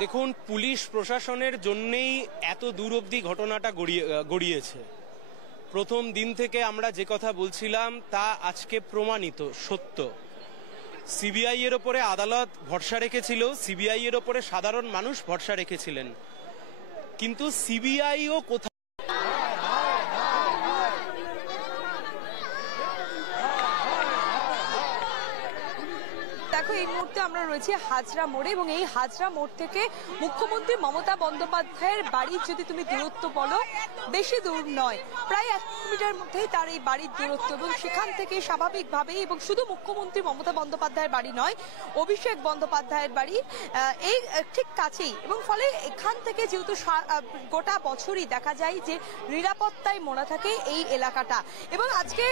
দেখুন, পুলিশ প্রশাসনের জন্যেই এত দূর অবধি ঘটনাটা গড়িয়েছে। প্রথম দিন থেকে আমরা যে কথা বলছিলাম তা আজকে প্রমাণিত সত্য। সিবিআই এর ওপরে আদালত ভরসা রেখেছিল, সিবিআই এর ওপরে সাধারণ মানুষ ভরসা রেখেছিলেন, কিন্তু সিবিআইও কোথায় দেখো, এই মুহূর্তে আমরা রয়েছি হাজরা মোড়ে এবং এই হাজরা মোড় থেকে মুখ্যমন্ত্রী মমতা বন্দ্যোপাধ্যায়ের বাড়ির যদি তুমি দূরত্ব বলো, বেশি দূর নয়, প্রায় 1 কিলোমিটার মধ্যেই তার এই বাড়ির দূরত্ব। এবং সেখান থেকে স্বাভাবিকভাবেই, এবং শুধু মুখ্যমন্ত্রী মমতা বন্দ্যোপাধ্যায়ের বাড়ি নয়, অভিষেক বন্দ্যোপাধ্যায়ের বাড়ি এই ঠিক কাছেই। এবং ফলে এখান থেকে যেহেতু গোটা বছরই দেখা যায় যে নিরাপত্তায় মোড়া থাকে এই এলাকাটা। এবং আজকে